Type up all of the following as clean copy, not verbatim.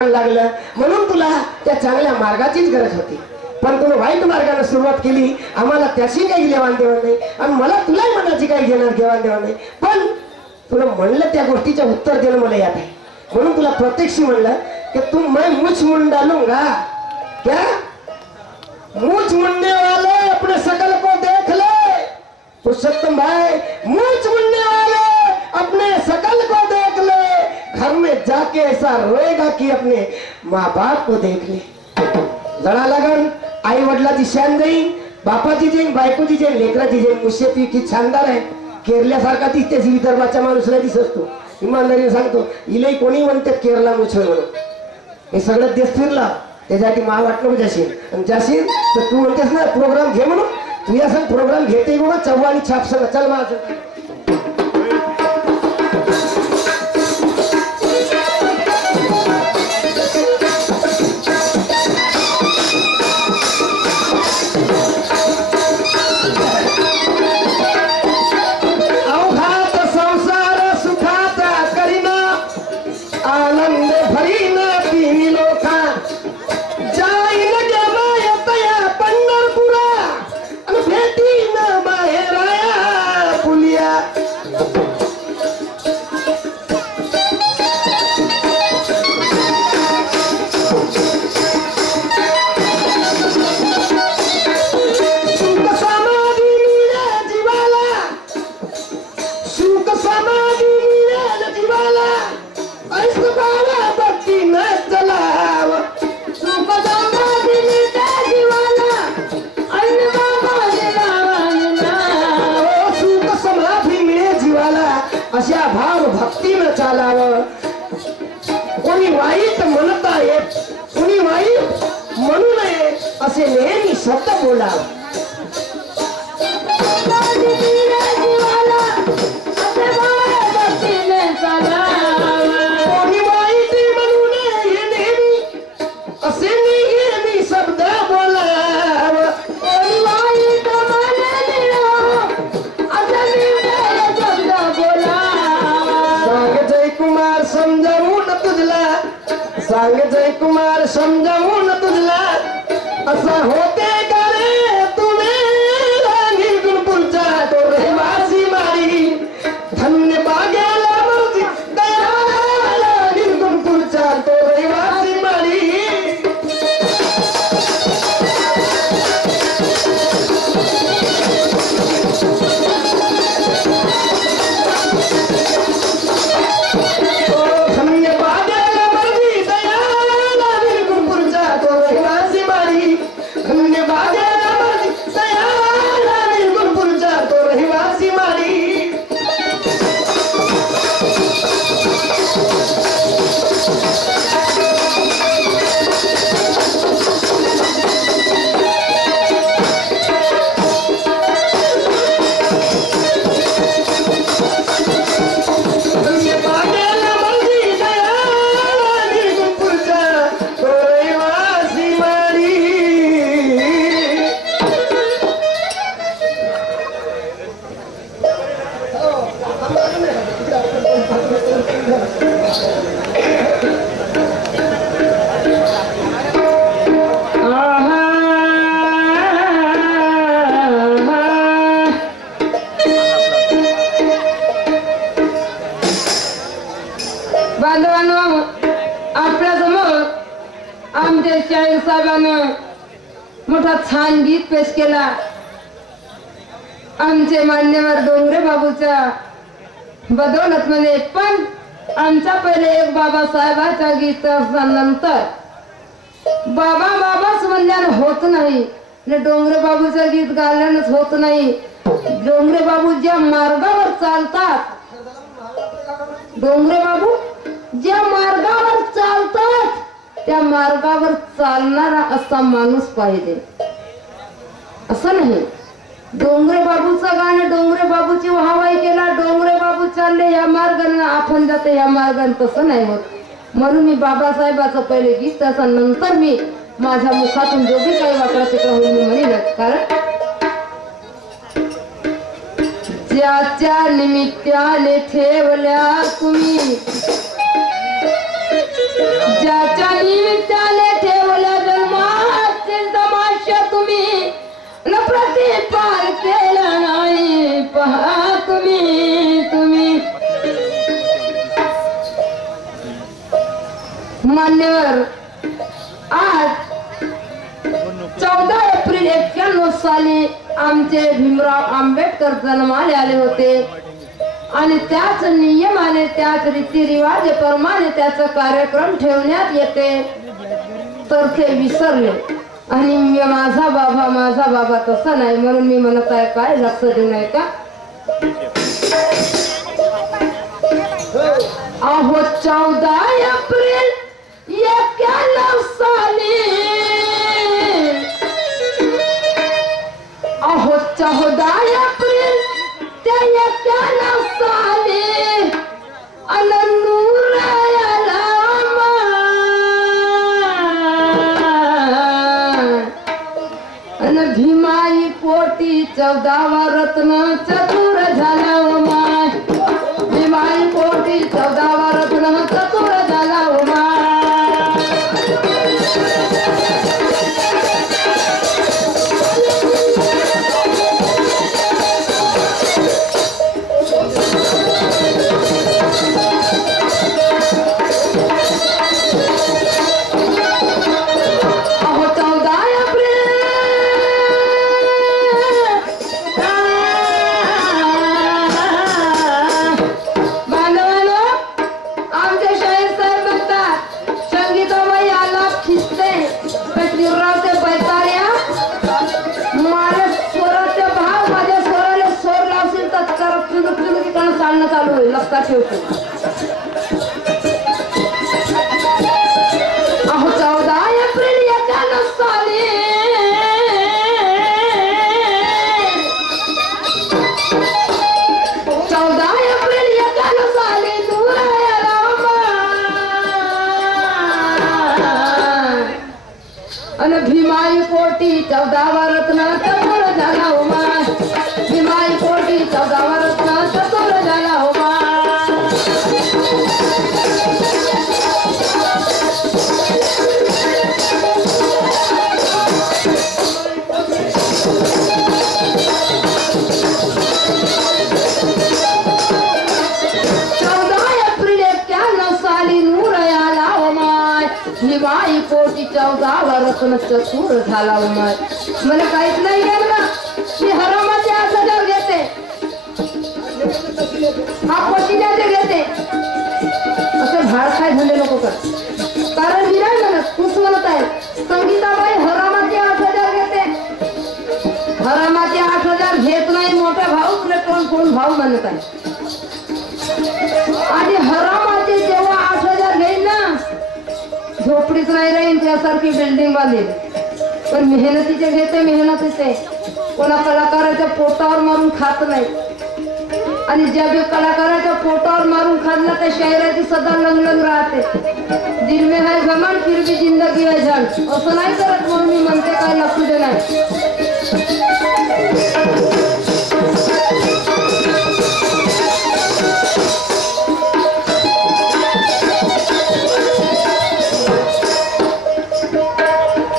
लागलं म्हणून तुला त्या चांगल्या मार्गाचीच गरज होती, पण तुम्ही वाईट मार्गाने सुरुवात केली। आम्हाला त्याशी काही देवाणघेवाण नाही आणि मला तुलाही मनाची काही देवाणघेवाण नाही, पण तुला म्हणलं त्या गोष्टीचं उत्तर देणं मला याद आहे। म्हणून तुला प्रत्यक्ष म्हणलं की तू मैं मुझ मुंडा लूंगा क्या, मुझ मुंडे वाले अपने शकल को देख ले पुरुषोत्तम भाई, मुझ मुंडे वाले अपने शकल को देख ले, घर में जाके ऐसा रोएगा कि अपने माँ बाप को देख ले। लढा लागण, आई वडिलाची शान जाईन, बापाची जाईन, बायकोची जाईन, लेकराची जाईन। मुश्यती की शानदार आहे, केरल्यासारखा दिसते, विदर्भाच्या माणूसला दिसत तो। इमानदारीने सांगतो, इले कोणी म्हणते केरला मुछोय म्हणून, हे सगळं देश फिरला त्याच्यासाठी मा वाटलं जाशील, आणि जाशील तर तू म्हणतेस ना प्रोग्राम घे म्हणून, तू या संग प्रोग्राम घेते बघा चव्हाणी छाप सगळं चल माझं। अशा भाव भक्तीनं चालावं। कोणी वाईट म्हणता येत, कोणी वाईट म्हणू नये असे नेहमी शब्द बोलावं। कोणी वाईट म्हणू नये हे नेहमी असे नेहमी शब्द बोलावं। कोणी वाईट समजावून तुझला, सांग जय कुमार समजावून तुझला, असा होते का रे तुम्ही निर्गुणपुरचा तो रहिवासी मारी, धन्य बागेला मर्जी दयाला निर्गुणपुरचा तो रहिवासी मारी। मोठा छान गीत पेश केला आमचे मान्यवर डोंगरे बाबूच्या बदौलत मध्ये, पण आमच्या पहिले एक बाबासाहेबाच्या गीतानंतर बाबा बाबाच म्हणल्यानं होत नाही, डोंगरे बाबूचं गीत गायल्यानंच होत नाही। डोंगरे बाबू ज्या मार्गावर चालतात, डोंगरे बाबू ज्या मार्गावर चालतात त्या मार्गावर चालणारा असा माणूस पाहिजे, असं नाही डोंगरे बाबूचं गाणं डोंगरे बाबूची वाहवाई केला, डोंगरे बाबू चालले या मार्गाने आपण जाते या मार्गाने, तसं नाही होत। म्हणून मी बाबासाहेबाचं पहिले गीत त्याचा नंतर मी माझ्या मुखातून जो बी काही वाकडा तिकडं होईल मी म्हणेल, कारण ज्याच्या निमित्ताने ठेवल्या तुम्ही ज्याच्या निमित्ताने ठेवल्या जन्माचे तमाशा तुम्ही न प्रतिपार केला नाही पहा तुम्ही मान्यवर आज 14 एप्रिल 91 साली आमचे भीमराव आंबेडकर जन्माला आले होते आणि त्याच नियमाने त्याच रीतिरिवाजाप्रमाणे त्याचा कार्यक्रम ठेवण्यात येते तर ते विसरले आणि माझा बाबा तसा नाही म्हणून मी म्हणत आहे काय लक्ष देऊ नये का अहो 14 एप्रिल 91 साली अहो 14 एप्रिल त्या 91 साली अननुरायाला अन भीमाई पोटी 14वा रत्न चतुर झाला माय भीमाई पोटी 14वा रत्न चतुर झाला माय चालू होईल लक्षात ठेवतो अहो 14 एप्रिल 91 साली अन भीमाई पोटी 14वा रत्न चतुर झाला उमा भीमाई पोटी 14वा रत्न चतुर झाला उमा भीमाई पोटी 14वा रत्न चतुर झाला उमाय मला काहीच नाही गेलं मी हरामाचे 8,000 घेते हा पोटी द्यायचे घेते असे भाड काय झाले नको कर कारण मी नाही म्हणत तूच म्हणत आहे संगीताबाई हरामाचे 8,000 घेते हरामाचे 8,000 घेत नाही मोठा भाऊ तुला कोण भाऊ म्हणत आहे आणि हरामाचे जेव्हा 8,000 घेईन ना झोपडीच नाही राहीन त्यासारखी बिल्डिंग बांधेल पण मेहनतीचे घेते मेहनतीचे कोणा कलाकाराच्या पोटावर मारून खात नाही आणि ज्या बी कलाकाराच्या पोटावर मारून खाल्ला त्या शायराची सदा लंगलंग राहते दिल में है घमंड फिर भी जिंदगी है झंड असं नाही करत म्हणून मी म्हणते काय लक्ष दे नाही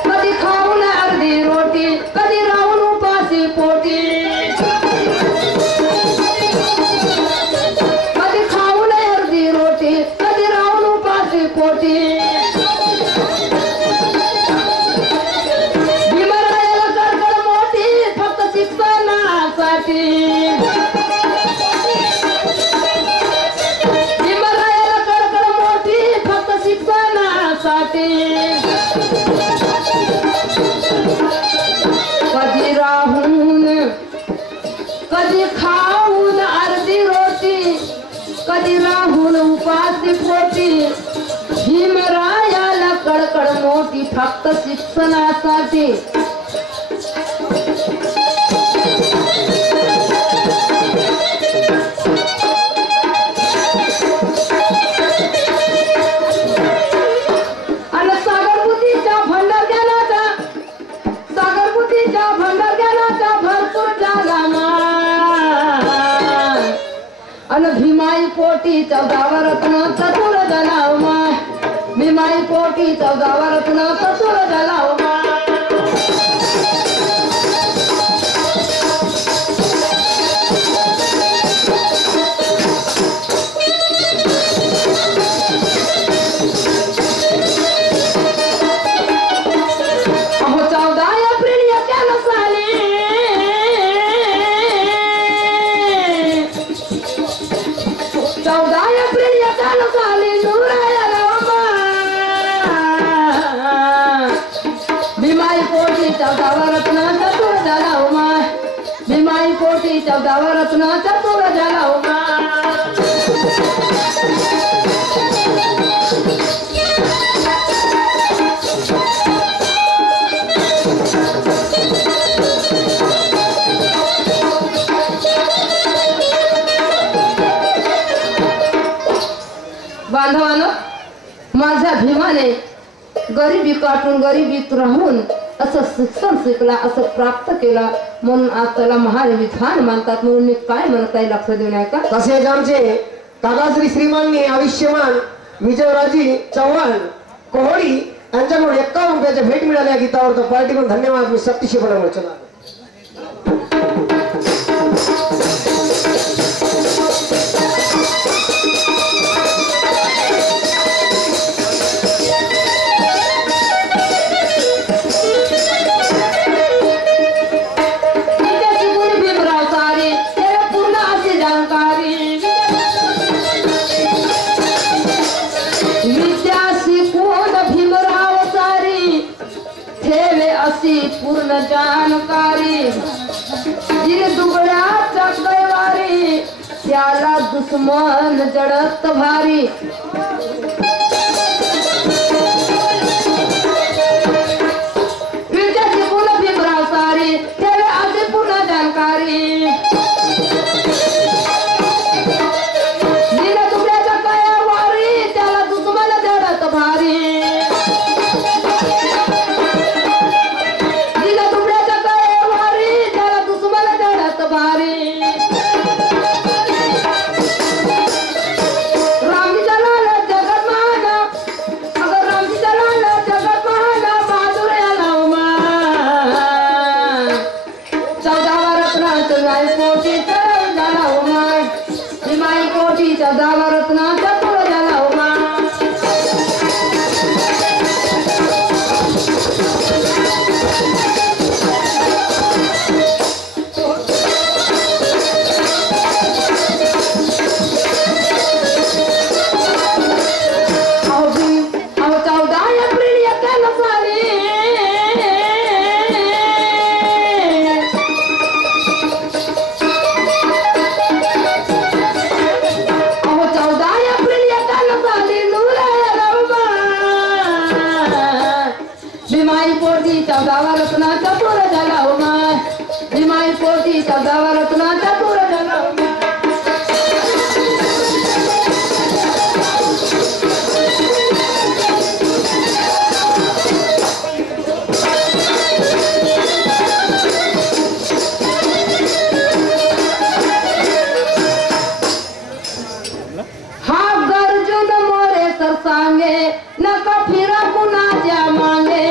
कधी खाऊन अर्धी रोटी कधी राहून उपासी पोटी भीमरायाला कडकड मोठी फक्त शिक्षणासाठी भीमाई पोटी 14वा रत्न चतुर झाला उमा भीमाई पोटी 14 रत्न चतुर झाला उमा भीमाई पोटी 14 रत्न चतुर झाला उमा बांधवानो माझ्या भीमाने गरिबी काटून गरिबीत राहून असं शिक्षण शिकला असं प्राप्त केला म्हणून आज त्याला महान विधान मानतात म्हणून मी काय म्हणत आहे लक्ष देऊ नये का तसेच आमचे दादाश्री श्रीमाननी आयुष्यमान विजयराजी चव्हाण कोहडी यांच्याकडून 51 रुपयाच्या भेट मिळाल्या गीतावर तर पार्टीकडून धन्यवाद मी सत्यशीपणा वचन पूर्ण जानकारी दुबळ्या चकवारी त्याला दुश्मन जडत भारी विद्यार्थी पूर्ण भीमराव सारी ठेवे अशी पूर्ण जानकारी दुबळ्या चकवारी त्याला दुश्मन जडत भारी भीमाई पोटी 14 रत्न चतुर झाला उमा भीमाई पोटी 14 रत्न चतुर झाला उमा हा गर्जुन मोरे सर सांगे नका फिरा कुणाच्या मागे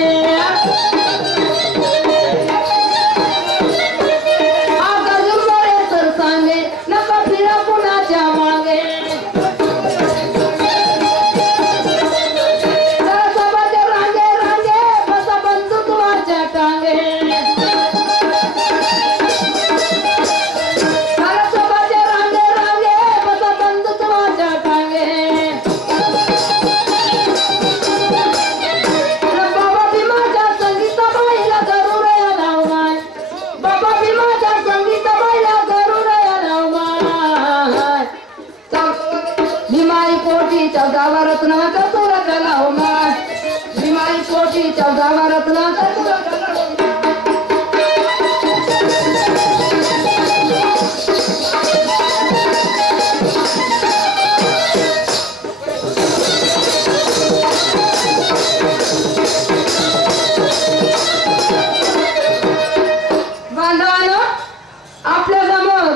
पोटी 14 रत्न चतुर झाला उमा भीमाई पोटी 14 रत्न चतुर झाला बांधवांनो आपल्या समोर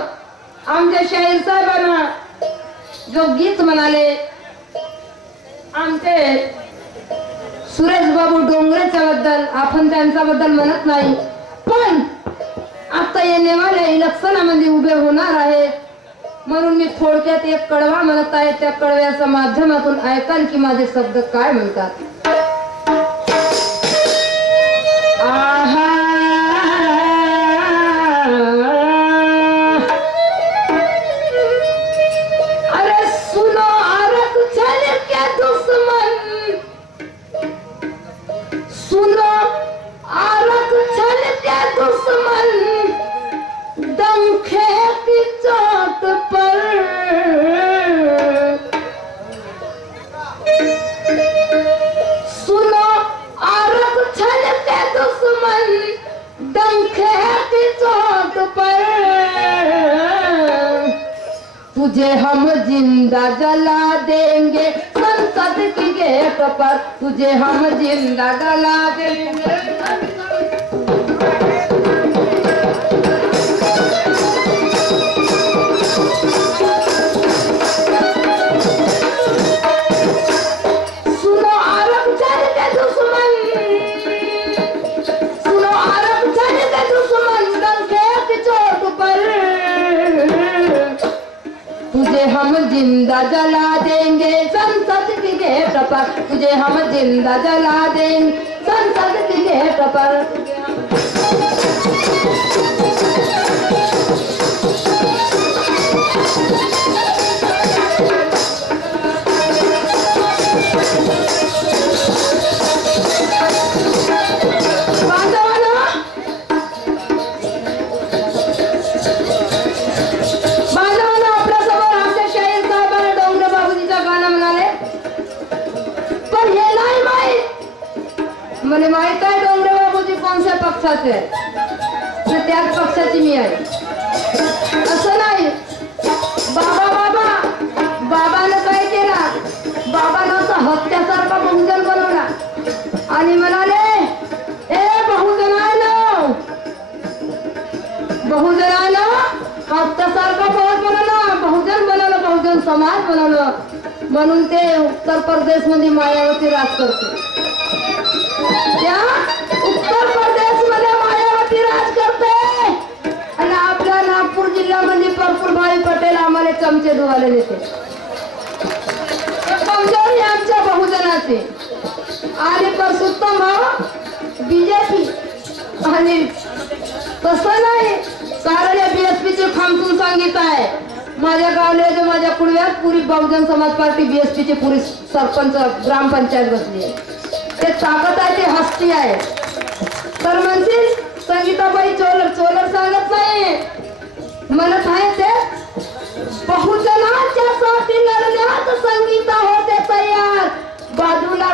आमच्या शाहीर साहेबांना जो गीत म्हणाले आमचे सुरेश बाबू डोंगरेच्या बद्दल आपण त्यांच्याबद्दल म्हणत नाही, पण आता येण्यावाल्या इलेक्शनामध्ये उभे होणार आहेत म्हणून मी थोडक्यात एक कडवा म्हणत आहे. त्या कडव्याच्या माध्यमातून ऐकाल की माझे शब्द काय म्हणतात. अरे सुनो आरक्षण के दुश्मन, सुनो आरक्षण के दुश्मन, दंखे की चोट पर सुनो आरक्षण के दुश्मन, दंखे की चोट पर तुझे हम जिंदा जला देंगे संसद की गेट पर, तुझे हम जिंदा जला देंगे। तुझे हम जिंदा जला देंगे संसद की गेट पर, तुझे हम जिंदा जला देंगे संसद की गेट पर। मला माहित आहे डोंगरे बाबूजी कोणत्या पक्षाचे आहे, त्याच पक्षाची मी आहे असं नाही. बाबा बाबा बाबानं काय केला, बाबानं असं हत्यासारखा बहुजन बनवला आणि म्हणाले ए बहुजनानं बहुजनानं हत्यासारखा बनवला, बहुजन बनवलं, बहुजन समाज बनवलं म्हणून ते उत्तर प्रदेश मध्ये मायावती राज करते. त्या उत्तर प्रदेश मध्ये मायावती राज करते आणि आपल्या नागपूर जिल्ह्यामध्ये प्रफुल्लभाई पटेल आम्हाला चमचे धुवाले देते. कमजोरी आमच्या बहुजनाची आणि परसोत्तम बीजेपी आणि तसं नाही, कारण या बीएसपी चे खामतून सांगित आहे. माझ्या गावले जो माझ्या कुळव्यात पुरी बहुजन समाज पार्टी बीएसपी ची पुरी सरपंच ग्रामपंचायत बसली आहे. ते ताकद आहे, ते हस्ती आहे. तर म्हणतील संगीताबाई चोलर चोलर सांगत नाही, म्हणत आहे ते बहुजनाच्या साठी लढण्यात संगीता होते तयार, बाजूला